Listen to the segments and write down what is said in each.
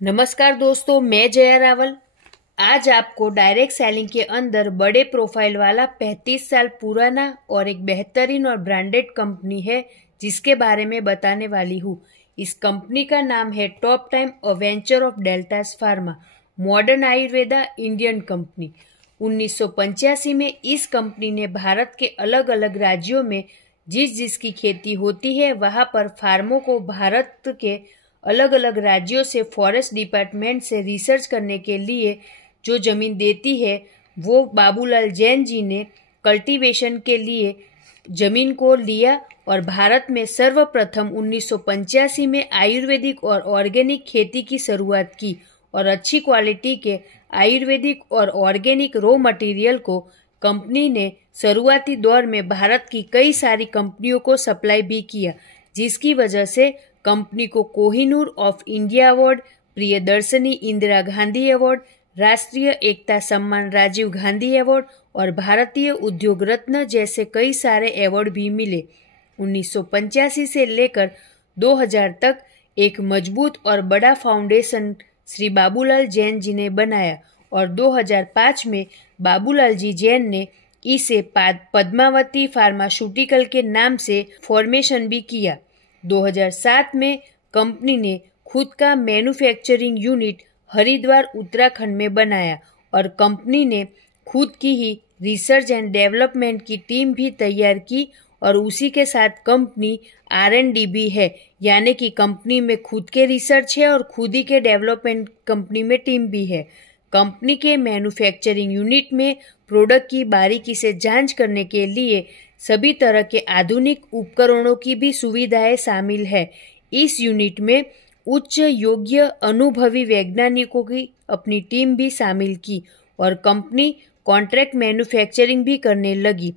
नमस्कार दोस्तों, मैं जया रावल। आज आपको डायरेक्ट सेलिंग के अंदर बड़े प्रोफाइल वाला 35 साल पुराना और एक बेहतरीन और ब्रांडेड कंपनी है जिसके बारे में बताने वाली हूँ। इस कंपनी का नाम है top time, a venture of deltas pharma, modern Ayurveda Indian company. 1985 में इस कंपनी ने भारत के अलग अलग राज्यों में जिसकी खेती होती है वहां पर फार्मों को भारत के अलग अलग राज्यों से फॉरेस्ट डिपार्टमेंट से रिसर्च करने के लिए जो जमीन देती है वो बाबूलाल जैन जी ने कल्टीवेशन के लिए जमीन को लिया और भारत में सर्वप्रथम 1985 में आयुर्वेदिक और ऑर्गेनिक खेती की शुरुआत की और अच्छी क्वालिटी के आयुर्वेदिक और ऑर्गेनिक रॉ मटेरियल को कंपनी ने शुरुआती दौर में भारत की कई सारी कंपनियों को सप्लाई भी किया, जिसकी वजह से कंपनी को Kohinoor of India award, Priyadarshini Indira Gandhi award, राष्ट्रीय एकता सम्मान राजीव गांधी अवार्ड और भारतीय उद्योग रत्न जैसे कई सारे अवार्ड भी मिले। 1985 से लेकर 2000 तक एक मजबूत और बड़ा फाउंडेशन श्री बाबूलाल जैन जी ने बनाया और 2005 में बाबूलाल जी जैन ने इसे पद्मावती फार्मास्यूटिकल के नाम से फॉर्मेशन भी किया। 2007 में कंपनी ने खुद का मैन्युफैक्चरिंग यूनिट हरिद्वार उत्तराखंड में बनाया और कंपनी ने खुद की ही रिसर्च एंड डेवलपमेंट की टीम भी तैयार की और उसी के साथ कंपनी R&D भी है, यानी कि कंपनी में खुद के रिसर्च है और खुद ही के डेवलपमेंट कंपनी में टीम भी है। कंपनी के मैन्युफैक्चरिंग यूनिट में प्रोडक्ट की बारीकी से जांच करने के लिए सभी तरह के आधुनिक उपकरणों की भी सुविधाएं शामिल है। इस यूनिट में उच्च योग्य अनुभवी वैज्ञानिकों की अपनी टीम भी शामिल की और कंपनी कॉन्ट्रैक्ट मैन्युफैक्चरिंग भी करने लगी।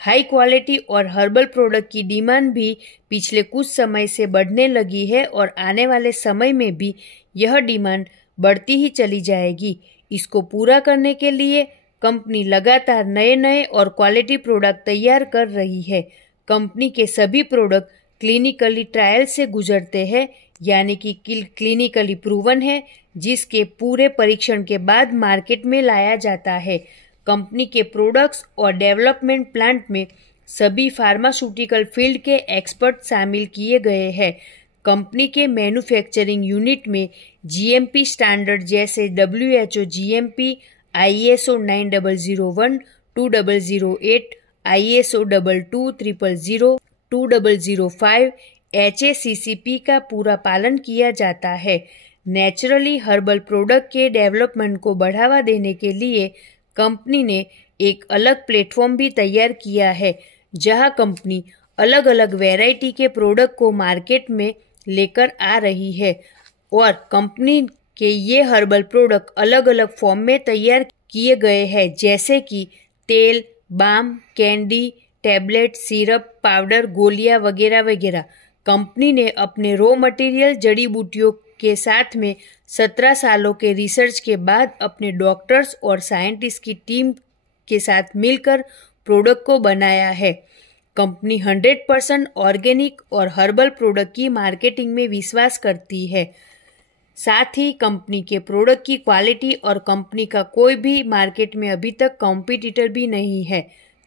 हाई क्वालिटी और हर्बल प्रोडक्ट की डिमांड भी पिछले कुछ समय से बढ़ने लगी है और आने वाले समय में भी यह डिमांड बढ़ती ही चली जाएगी। इसको पूरा करने के लिए कंपनी लगातार नए और क्वालिटी प्रोडक्ट तैयार कर रही है। कंपनी के सभी प्रोडक्ट क्लिनिकली ट्रायल से गुजरते हैं, यानी कि क्लिनिकली प्रूवन है, जिसके पूरे परीक्षण के बाद मार्केट में लाया जाता है। कंपनी के प्रोडक्ट्स और डेवलपमेंट प्लांट में सभी फार्मास्यूटिकल फील्ड के एक्सपर्ट शामिल किए गए हैं। कंपनी के मैन्युफैक्चरिंग यूनिट में GMP स्टैंडर्ड जैसे WHO GMP, ISO 9001, 2008, ISO 22000, 2005, HACCP का पूरा पालन किया जाता है। नेचुरली हर्बल प्रोडक्ट के डेवलपमेंट को बढ़ावा देने के लिए कंपनी ने एक अलग प्लेटफॉर्म भी तैयार किया है, जहां कंपनी अलग अलग वैरायटी के प्रोडक्ट को मार्केट में लेकर आ रही है और कंपनी के ये हर्बल प्रोडक्ट अलग अलग फॉर्म में तैयार किए गए हैं, जैसे कि तेल, balm, candy, tablet, syrup, powder, गोलियां वगैरह वगैरह। कंपनी ने अपने रॉ मटेरियल जड़ी बूटियों के साथ में 17 सालों के रिसर्च के बाद अपने डॉक्टर्स और साइंटिस्ट की टीम के साथ मिलकर प्रोडक्ट को बनाया है। कंपनी 100% ऑर्गेनिक और हर्बल प्रोडक्ट की मार्केटिंग में विश्वास करती है। साथ ही कंपनी के प्रोडक्ट की क्वालिटी और कंपनी का कोई भी मार्केट में अभी तक कॉम्पिटिटर भी नहीं है।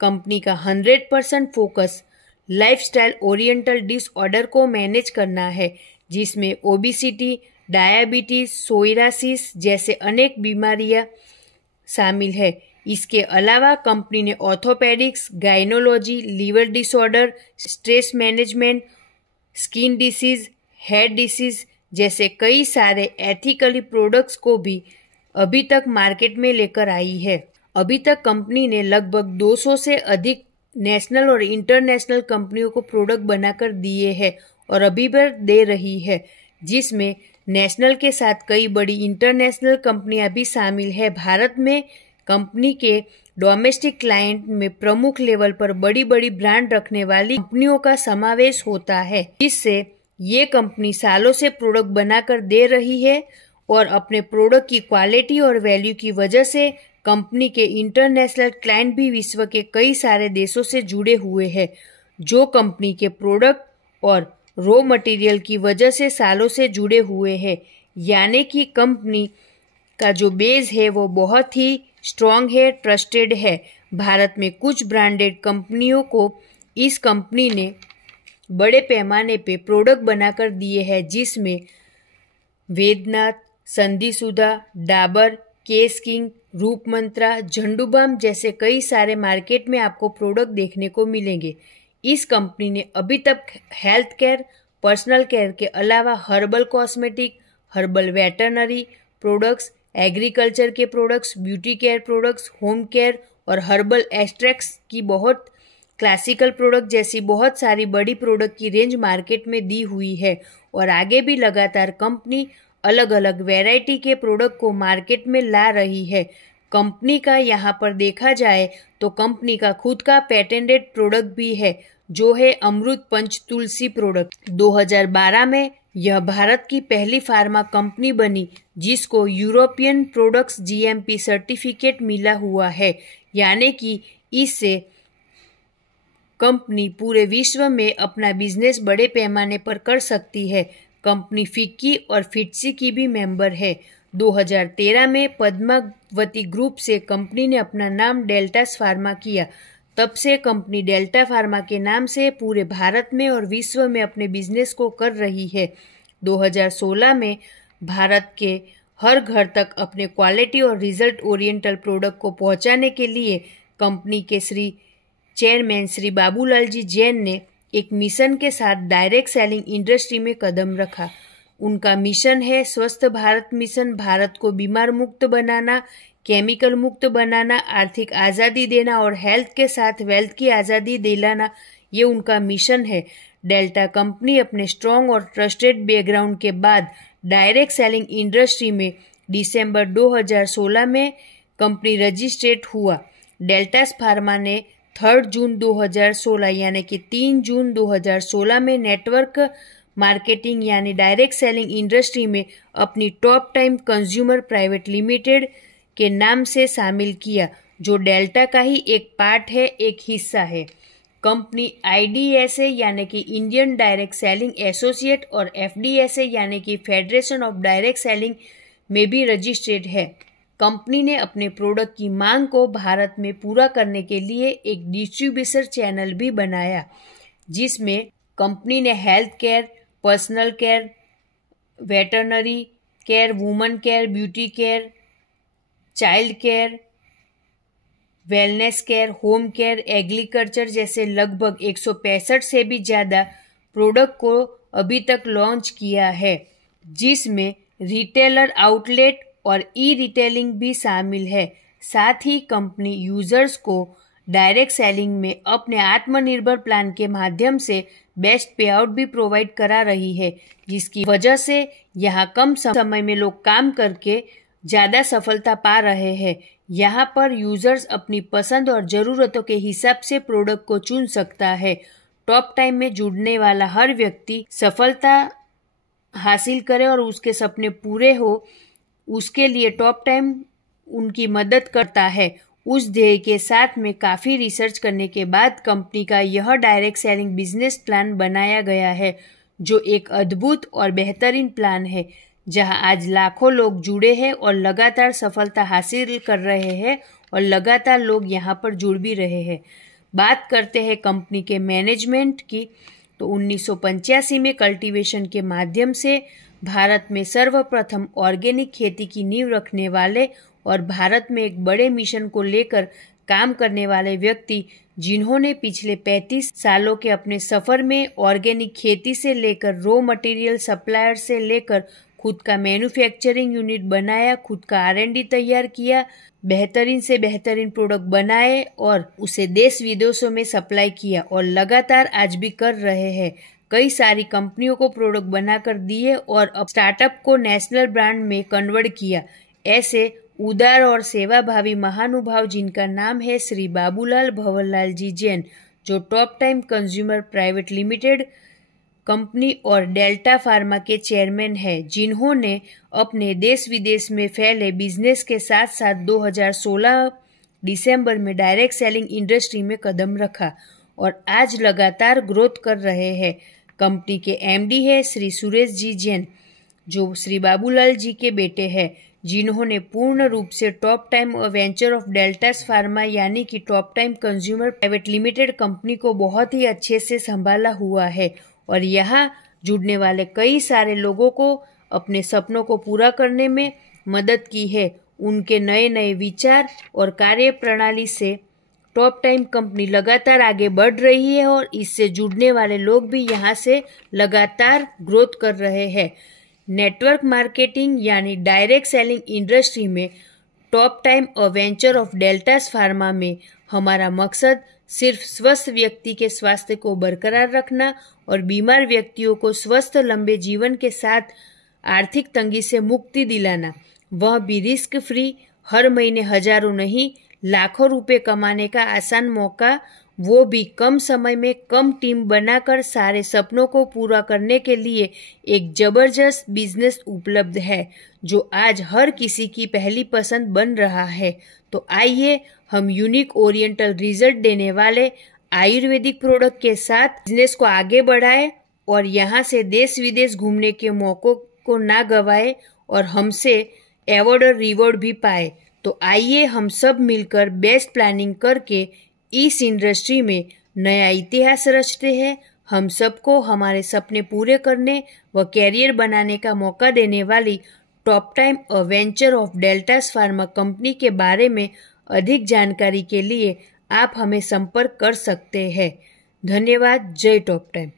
कंपनी का 100% फोकस लाइफस्टाइल ओरिएंटल डिसऑर्डर को मैनेज करना है, जिसमें ओबिसिटी, डायबिटीज, सोइरासिस जैसे अनेक बीमारियां शामिल है। इसके अलावा कंपनी ने orthopaedics, gynaecology, liver disorder, stress management, skin disease, hair disease जैसे कई सारे एथिकली प्रोडक्ट्स को भी अभी तक मार्केट में लेकर आई है। अभी तक कंपनी ने लगभग 200 से अधिक नेशनल और इंटरनेशनल कंपनियों को प्रोडक्ट बनाकर दिए हैं और अभी भी दे रही है, जिसमें नेशनल के साथ कई बड़ी इंटरनेशनल कंपनियां भी शामिल है। भारत में कंपनी के डोमेस्टिक क्लाइंट में प्रमुख लेवल पर बड़ी बड़ी ब्रांड रखने वाली कंपनियों का समावेश होता है, जिससे ये कंपनी सालों से प्रोडक्ट बनाकर दे रही है और अपने प्रोडक्ट की क्वालिटी और वैल्यू की वजह से कंपनी के इंटरनेशनल क्लाइंट भी विश्व के कई सारे देशों से जुड़े हुए हैं, जो कंपनी के प्रोडक्ट और रॉ मटेरियल की वजह से सालों से जुड़े हुए हैं। यानी कि कंपनी का जो बेस है वो बहुत ही स्ट्रॉन्ग है, ट्रस्टेड है। भारत में कुछ ब्रांडेड कंपनियों को इस कंपनी ने बड़े पैमाने पे प्रोडक्ट बनाकर दिए हैं, जिसमें वेदनाथ, संधिसुधा, डाबर, केस किंग, रूप मंत्रा, झंडूबाम जैसे कई सारे मार्केट में आपको प्रोडक्ट देखने को मिलेंगे। इस कंपनी ने अभी तक हेल्थ केयर, पर्सनल केयर के अलावा herbal cosmetic, herbal veterinary products, agriculture के products, beauty care products, home care और हर्बल एक्सट्रैक्ट्स की बहुत क्लासिकल प्रोडक्ट जैसी बहुत सारी बड़ी प्रोडक्ट की रेंज मार्केट में दी हुई है और आगे भी लगातार कंपनी अलग अलग वैरायटी के प्रोडक्ट को मार्केट में ला रही है। कंपनी का यहाँ पर देखा जाए तो कंपनी का खुद का पेटेंटेड प्रोडक्ट भी है, जो है अमृत पंच तुलसी प्रोडक्ट। 2012 में यह भारत की पहली फार्मा कंपनी बनी जिसको यूरोपियन प्रोडक्ट्स जीएमपी सर्टिफिकेट मिला हुआ है, यानी कि इससे कंपनी पूरे विश्व में अपना बिजनेस बड़े पैमाने पर कर सकती है। कंपनी फिक्की और फिटसी की भी मेंबर है। 2013 में पद्मावती ग्रुप से कंपनी ने अपना नाम डेल्टास फार्मा किया। तब से कंपनी डेल्टा फार्मा के नाम से पूरे भारत में और विश्व में अपने बिजनेस को कर रही है। 2016 में भारत के हर घर तक अपने क्वालिटी और रिजल्ट ओरिएंटल प्रोडक्ट को पहुंचाने के लिए कंपनी के चेयरमैन श्री बाबूलाल जी जैन ने एक मिशन के साथ डायरेक्ट सेलिंग इंडस्ट्री में कदम रखा। उनका मिशन है स्वस्थ भारत मिशन, भारत को बीमार मुक्त बनाना, केमिकल मुक्त बनाना, आर्थिक आज़ादी देना और हेल्थ के साथ वेल्थ की आज़ादी दिलाना, ये उनका मिशन है। डेल्टा कंपनी अपने स्ट्रॉन्ग और ट्रस्टेड बैकग्राउंड के बाद डायरेक्ट सेलिंग इंडस्ट्री में दिसंबर 2016 में कंपनी रजिस्ट्रेट हुआ। डेल्टास फार्मा ने 3 जून 2016 यानी कि 3 जून 2016 में नेटवर्क मार्केटिंग यानी डायरेक्ट सेलिंग इंडस्ट्री में अपनी top time consumer private limited के नाम से शामिल किया, जो डेल्टा का ही एक पार्ट है, एक हिस्सा है। कंपनी IDSA यानी कि इंडियन डायरेक्ट सेलिंग एसोसिएट और FDSA यानी कि फेडरेशन ऑफ डायरेक्ट सेलिंग में भी रजिस्ट्रेड है। कंपनी ने अपने प्रोडक्ट की मांग को भारत में पूरा करने के लिए एक डिस्ट्रीब्यूटर चैनल भी बनाया, जिसमें कंपनी ने health care, personal care, veterinary care, woman care, beauty care, child care, wellness care, home care, agriculture जैसे लगभग 165 से भी ज़्यादा प्रोडक्ट को अभी तक लॉन्च किया है, जिसमें रिटेलर आउटलेट और ई-रिटेलिंग भी शामिल है। साथ ही कंपनी यूजर्स को डायरेक्ट सेलिंग में अपने आत्मनिर्भर प्लान के माध्यम से बेस्ट पे आउट भी प्रोवाइड करा रही है, जिसकी वजह से यहाँ कम समय में लोग काम करके ज़्यादा सफलता पा रहे हैं। यहाँ पर यूजर्स अपनी पसंद और ज़रूरतों के हिसाब से प्रोडक्ट को चुन सकता है। टॉप टाइम में जुड़ने वाला हर व्यक्ति सफलता हासिल करे और उसके सपने पूरे हो, उसके लिए टॉप टाइम उनकी मदद करता है। उस ध्येय के साथ में काफ़ी रिसर्च करने के बाद कंपनी का यह डायरेक्ट सेलिंग बिजनेस प्लान बनाया गया है, जो एक अद्भुत और बेहतरीन प्लान है, जहां आज लाखों लोग जुड़े हैं और लगातार सफलता हासिल कर रहे हैं और लगातार लोग यहां पर जुड़ भी रहे हैं। बात करते हैं कंपनी के मैनेजमेंट की, तो 1985 में कल्टीवेशन के माध्यम से भारत में सर्वप्रथम ऑर्गेनिक खेती की नींव रखने वाले और भारत में एक बड़े मिशन को लेकर काम करने वाले व्यक्ति, जिन्होंने पिछले 35 सालों के अपने सफर में ऑर्गेनिक खेती से लेकर रॉ मटेरियल सप्लायर से लेकर खुद का मैन्युफैक्चरिंग यूनिट बनाया, खुद का R&D तैयार किया, बेहतरीन से बेहतरीन प्रोडक्ट बनाए और उसे देश विदेशों में सप्लाई किया और लगातार आज भी कर रहे हैं। कई सारी कंपनियों को प्रोडक्ट बनाकर दिए और अब स्टार्टअप को नेशनल ब्रांड में कन्वर्ट किया। ऐसे उदार और सेवाभावी महानुभाव जिनका नाम है श्री बाबूलाल भंवरलाल जी जैन, जो top time consumer private limited company और डेल्टा फार्मा के चेयरमैन है, जिन्होंने अपने देश विदेश में फैले बिजनेस के साथ साथ 2016 दिसंबर में डायरेक्ट सेलिंग इंडस्ट्री में कदम रखा और आज लगातार ग्रोथ कर रहे हैं। कंपनी के MD है श्री सुरेश जी जैन, जो श्री बाबूलाल जी के बेटे हैं, जिन्होंने पूर्ण रूप से top time venture of deltas pharma यानी कि top time consumer private limited company को बहुत ही अच्छे से संभाला हुआ है और यहाँ जुड़ने वाले कई सारे लोगों को अपने सपनों को पूरा करने में मदद की है। उनके नए नए विचार और कार्य प्रणाली से टॉप टाइम कंपनी लगातार आगे बढ़ रही है और इससे जुड़ने वाले लोग भी यहाँ से लगातार ग्रोथ कर रहे हैं। नेटवर्क मार्केटिंग यानी डायरेक्ट सेलिंग इंडस्ट्री में टॉप टाइम और वेंचर ऑफ डेल्टास फार्मा में हमारा मकसद सिर्फ स्वस्थ व्यक्ति के स्वास्थ्य को बरकरार रखना और बीमार व्यक्तियों को स्वस्थ लंबे जीवन के साथ आर्थिक तंगी से मुक्ति दिलाना, वह भी रिस्क फ्री, हर महीने हजारों नहीं लाखों रुपए कमाने का आसान मौका, वो भी कम समय में कम टीम बनाकर सारे सपनों को पूरा करने के लिए एक जबरदस्त बिजनेस उपलब्ध है जो आज हर किसी की पहली पसंद बन रहा है। तो आइए हम यूनिक ओरिएंटल रिजल्ट देने वाले आयुर्वेदिक प्रोडक्ट के साथ बिजनेस को आगे बढ़ाएं और यहाँ से देश विदेश घूमने के मौकों को ना गवाए और हमसे अवार्ड और रिवॉर्ड भी पाए। तो आइए हम सब मिलकर बेस्ट प्लानिंग करके इस इंडस्ट्री में नया इतिहास रचते हैं। हम सबको हमारे सपने पूरे करने व कैरियर बनाने का मौका देने वाली टॉप टाइम और venture of deltas pharma company के बारे में अधिक जानकारी के लिए आप हमें संपर्क कर सकते हैं। धन्यवाद। जय टॉप टाइम।